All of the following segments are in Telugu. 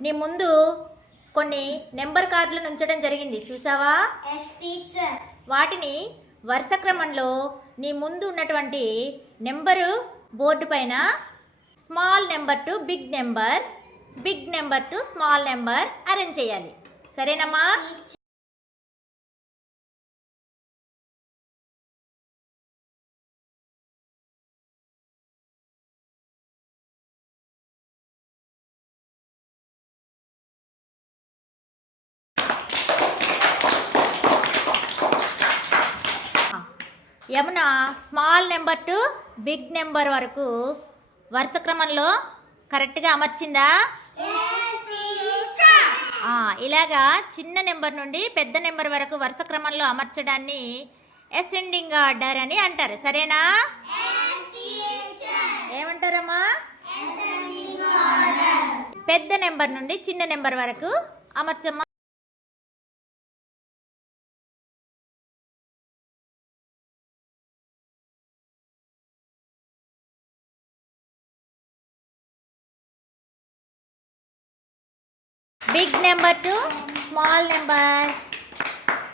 నీ ముందు కొన్ని నెంబర్ కార్డులను ఉంచడం జరిగింది, చూసావా? వాటిని వరుస క్రమంలో నీ ముందు ఉన్నటువంటి నెంబరు బోర్డు పైన small number to big number to small number arrange చేయాలి. సరేనమ్మా? Yamuna small number to big number వరకు వరుస క్రమంలో కరెక్ట్గా అమర్చిందా? ఇలాగా చిన్న నెంబర్ నుండి పెద్ద నెంబర్ వరకు వరుస క్రమంలో అమర్చడాన్ని అసెండింగ్ ఆర్డర్ అని అంటారు. సరేనా? ఏమంటారమ్మా? పెద్ద నెంబర్ నుండి చిన్న నెంబర్ వరకు అమర్చమ్మా. Big number to small number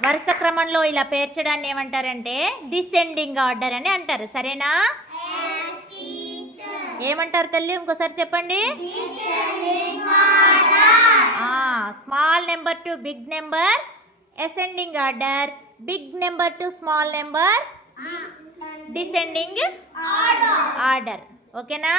వరుస క్రమంలో ఇలా పేర్చడాన్ని ఏమంటారంటే డిసెండింగ్ ఆర్డర్ అని అంటారు. సరేనా? ఏమంటారు తల్లి? ఇంకోసారి చెప్పండి. Small number to big number ascending order, big number to small number descending order. ఓకేనా?